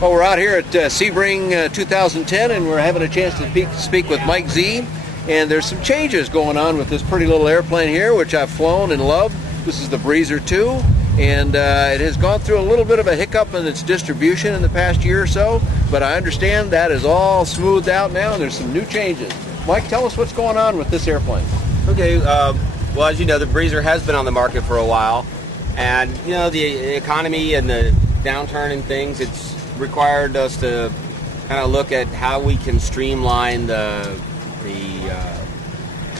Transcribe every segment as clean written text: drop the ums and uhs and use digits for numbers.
Well, we're out here at Sebring 2010, and we're having a chance to speak with Mike Z. And there's some changes going on with this pretty little airplane here, which I've flown and loved. This is the Breezer 2, and it has gone through a little bit of a hiccup in its distribution in the past year or so, but I understand that is all smoothed out now, and there's some new changes. Mike, tell us what's going on with this airplane. Okay, well, as you know, the Breezer has been on the market for a while, and, you know, the economy and the downturn and things, it's required us to kind of look at how we can streamline the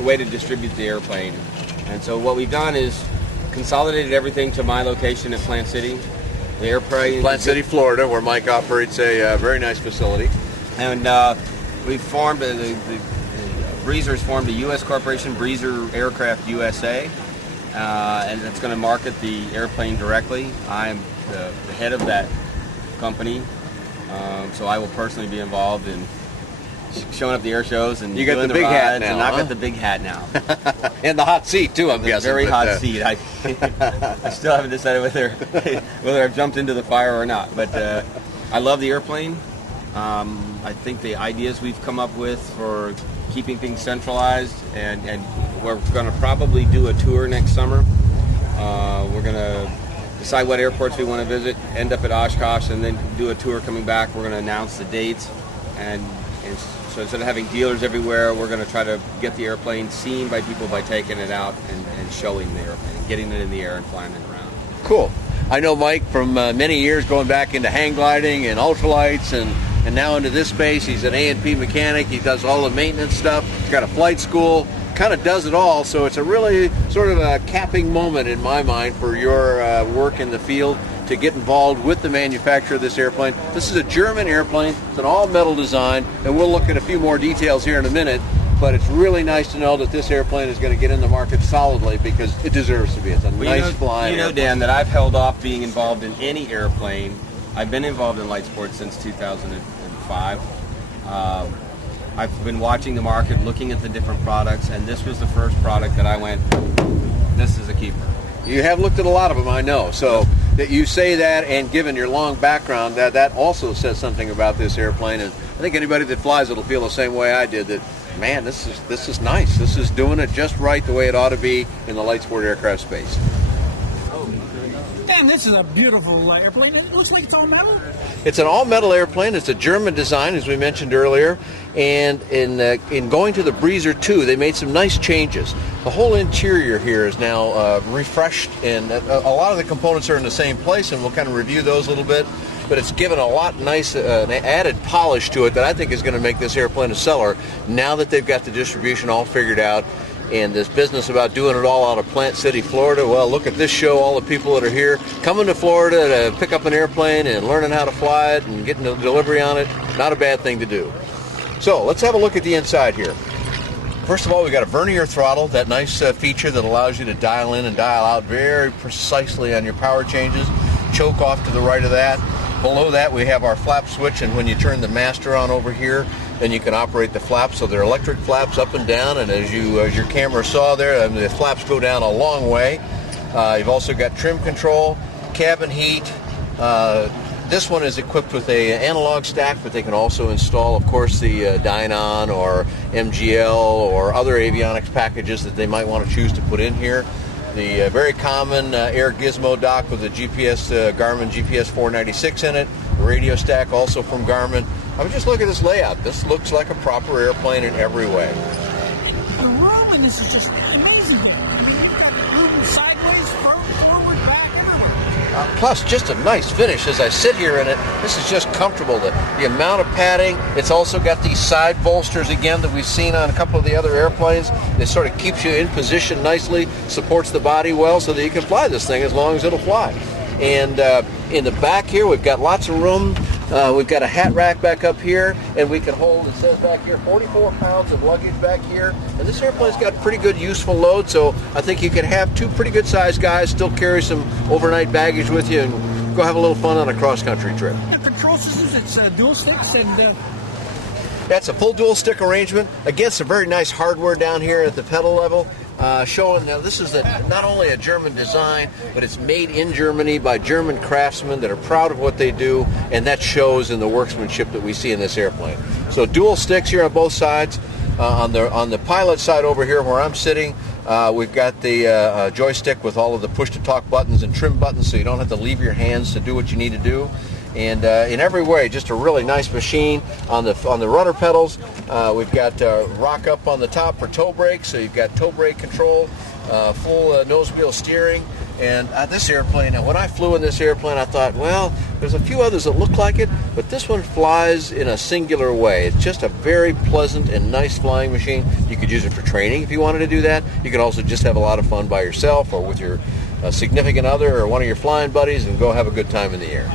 way to distribute the airplane. And so what we've done is consolidated everything to my location at Plant City. The airplane, Plant City, Florida, where Mike operates a very nice facility. And we've formed, the Breezer's formed a U.S. corporation, Breezer Aircraft USA, and it's going to market the airplane directly. I'm the head of that company, so I will personally be involved in showing up the air shows and you got doing the big rides, hat now. And I've got the big hat now, and the hot seat too. I'm guessing. Very hot seat. I still haven't decided whether I've jumped into the fire or not. But I love the airplane. I think the ideas we've come up with for keeping things centralized, and we're going to probably do a tour next summer. We're going to decide what airports we want to visit, end up at Oshkosh, and then do a tour coming back. We're going to announce the dates, and so instead of having dealers everywhere, we're going to try to get the airplane seen by people by taking it out and showing the airplane, getting it in the air and flying it around. Cool. I know Mike from many years going back into hang gliding and ultralights and now into this space. He's an A&P mechanic. He does all the maintenance stuff. He's got a flight school. Kind of does it all, so it's a really sort of a capping moment in my mind for your work in the field to get involved with the manufacture of this airplane. This is a German airplane. It's an all-metal design, and we'll look at a few more details here in a minute, but it's really nice to know that this airplane is going to get in the market solidly because it deserves to be. It's a nice flying You know, Dan, that I've held off being involved in any airplane. I've been involved in light sports since 2005. I've been watching the market, looking at the different products, and this was the first product that I went, this is a keeper. You have looked at a lot of them, I know. So that you say that, and given your long background, that also says something about this airplane. And I think anybody that flies it will feel the same way I did, that, man, this is nice. This is doing it just right the way it ought to be in the light sport aircraft space. Man, this is a beautiful airplane. It looks like it's all metal. It's an all-metal airplane. It's a German design, as we mentioned earlier. And in going to the Breezer 2, they made some nice changes. The whole interior here is now refreshed, and a lot of the components are in the same place, and we'll kind of review those a little bit. But it's given a lot nice, an added polish to it that I think is going to make this airplane a seller now that they've got the distribution all figured out. And this business about doing it all out of Plant City, Florida, well, look at this show, all the people that are here coming to Florida to pick up an airplane and learning how to fly it and getting a delivery on it. Not a bad thing to do. So let's have a look at the inside here. First of all, we've got a vernier throttle, that nice feature that allows you to dial in and dial out very precisely on your power changes. Choke off to the right of that. Below that, we have our flap switch, and when you turn the master on over here, then you can operate the flaps. So they're electric flaps up and down, and as your camera saw there, the flaps go down a long way. You've also got trim control, cabin heat. This one is equipped with an analog stack, but they can also install, of course, the Dynon or MGL or other avionics packages that they might want to choose to put in here. The very common Air Gizmo dock with a GPS Garmin GPS 496 in it. The radio stack also from Garmin. I mean, just look at this layout. This looks like a proper airplane in every way. The room in this is just amazing here. I mean, you've got room sideways, forward, back, everywhere. Plus, just a nice finish. As I sit here in it, this is just comfortable. The amount of padding. It's also got these side bolsters again that we've seen on a couple of the other airplanes. It sort of keeps you in position nicely, supports the body well so that you can fly this thing as long as it'll fly. And in the back here, we've got lots of room. We've got a hat rack back up here, and we can hold, it says back here, 44 pounds of luggage back here. And this airplane's got pretty good useful load, so I think you can have two pretty good sized guys, still carry some overnight baggage with you, and go have a little fun on a cross-country trip. The control systems, it's dual sticks, and that's a full dual stick arrangement. Again, some very nice hardware down here at the pedal level. showing now this is not only a German design, but it's made in Germany by German craftsmen that are proud of what they do, and that shows in the workmanship that we see in this airplane. So dual sticks here on both sides. On the pilot side over here where I'm sitting, we've got the joystick with all of the push-to-talk buttons and trim buttons, so you don't have to leave your hands to do what you need to do. And in every way, just a really nice machine. On the rudder pedals, we've got rock up on the top for toe brakes, so you've got toe brake control, full nose wheel steering. And this airplane, when I flew in this airplane, I thought, well, there's a few others that look like it, but this one flies in a singular way. It's just a very pleasant and nice flying machine. You could use it for training if you wanted to do that. You could also just have a lot of fun by yourself or with your significant other or one of your flying buddies and go have a good time in the air.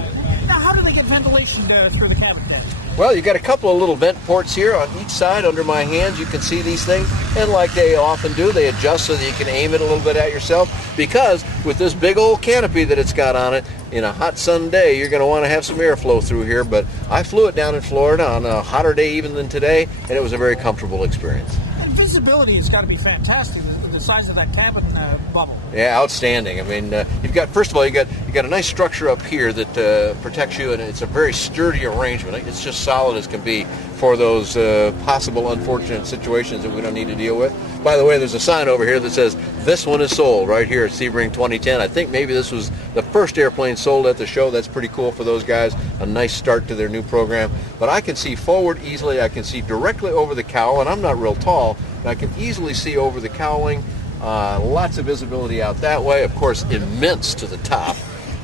Now, how do they get ventilation through the cabin deck? Well, you got a couple of little vent ports here on each side under my hands. You can see these things, and like they often do, they adjust so that you can aim it a little bit at yourself, because with this big old canopy that it's got on it, in a hot sun day, you're going to want to have some airflow through here. But I flew it down in Florida on a hotter day even than today, and it was a very comfortable experience. And visibility has got to be fantastic, the size of that cabin bubble. Yeah, outstanding. I mean, you've got, first of all, you got a nice structure up here that protects you, and it's a very sturdy arrangement. It's just solid as can be for those possible unfortunate situations that we don't need to deal with. By the way, there's a sign over here that says, "This one is sold," right here at Sebring 2010. I think maybe this was the first airplane sold at the show. That's pretty cool for those guys. A nice start to their new program. But I can see forward easily. I can see directly over the cowl, and I'm not real tall, but I can easily see over the cowling. Lots of visibility out that way. Of course, immense to the top.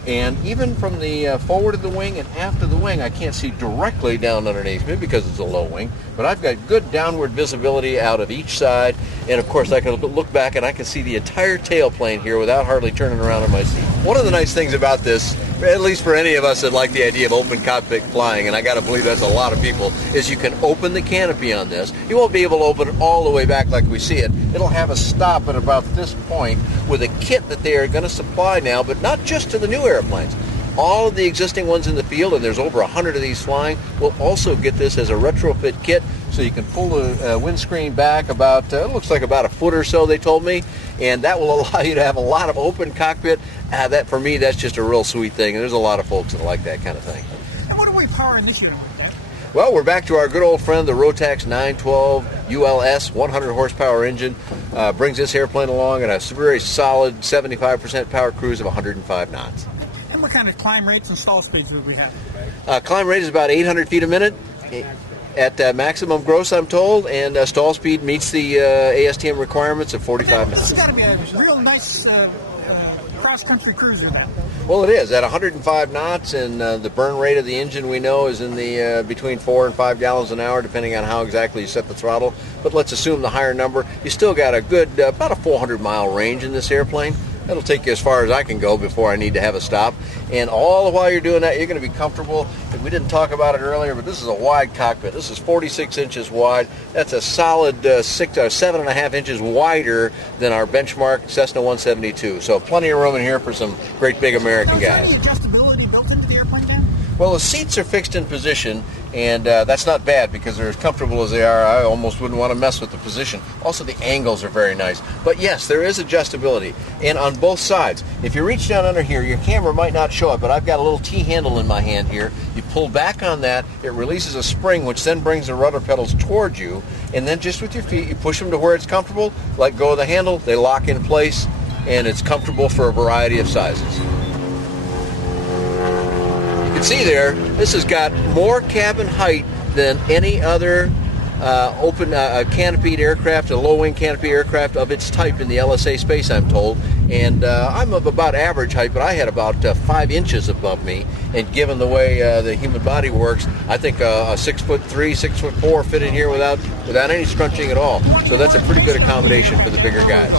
And even from the forward of the wing and aft of the wing, I can't see directly down underneath me because it's a low wing. But I've got good downward visibility out of each side. And of course, I can look back and I can see the entire tailplane here without hardly turning around in my seat. One of the nice things about this, at least for any of us that like the idea of open cockpit flying, and I got to believe that's a lot of people, is you can open the canopy on this. You won't be able to open it all the way back like we see it. It'll have a stop at about this point with a kit that they are going to supply now, but not just to the new airplanes. All of the existing ones in the field, and there's over 100 of these flying, will also get this as a retrofit kit, so you can pull the windscreen back about, it looks like about a foot or so, they told me, and that will allow you to have a lot of open cockpit. That, for me, that's just a real sweet thing, and there's a lot of folks that like that kind of thing. And what are we powering this year with that? Well, we're back to our good old friend, the Rotax 912 ULS 100 horsepower engine. Brings this airplane along at a very solid 75% power cruise of 105 knots. And what kind of climb rates and stall speeds would we have? Climb rate is about 800 feet a minute at maximum gross, I'm told, and stall speed meets the ASTM requirements of 45 knots. This has got to be a real nice cross-country cruiser then. Well, it is at 105 knots, and the burn rate of the engine we know is in the between 4 and 5 gallons an hour, depending on how exactly you set the throttle. But let's assume the higher number. You still got a good about a 400-mile range in this airplane. That'll take you as far as I can go before I need to have a stop. And all the while you're doing that, you're going to be comfortable. And we didn't talk about it earlier, but this is a wide cockpit. This is 46 inches wide. That's a solid 7.5 inches wider than our benchmark Cessna 172. So plenty of room in here for some great big American guys. Is there any adjustability built into the airplane then? Well, the seats are fixed in position, and that's not bad because they're as comfortable as they are. I almost wouldn't want to mess with the position. Also, the angles are very nice. But yes, there is adjustability, and on both sides. If you reach down under here, your camera might not show it, but I've got a little T-handle in my hand here. You pull back on that, it releases a spring, which then brings the rudder pedals towards you, and then just with your feet, you push them to where it's comfortable, let go of the handle, they lock in place, and it's comfortable for a variety of sizes. You can see there, this has got more cabin height than any other open canopied aircraft, a low-wing canopy aircraft of its type in the LSA space, I'm told. And I'm of about average height, but I had about 5 inches above me. And given the way the human body works, I think a 6'3", 6'4" fit in here without any scrunching at all. So that's a pretty good accommodation for the bigger guys.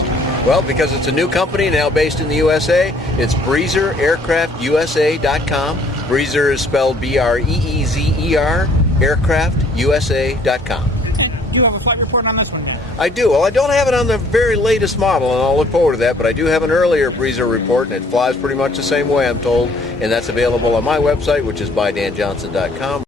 Well, because it's a new company now based in the USA, it's BreezerAircraftUSA.com. Breezer is spelled B-R-E-E-Z-E-R, aircraftusa.com. Do you have a flight report on this one yet? I do. Well, I don't have it on the very latest model, and I'll look forward to that, but I do have an earlier Breezer report, and it flies pretty much the same way, I'm told, and that's available on my website, which is bydanjohnson.com.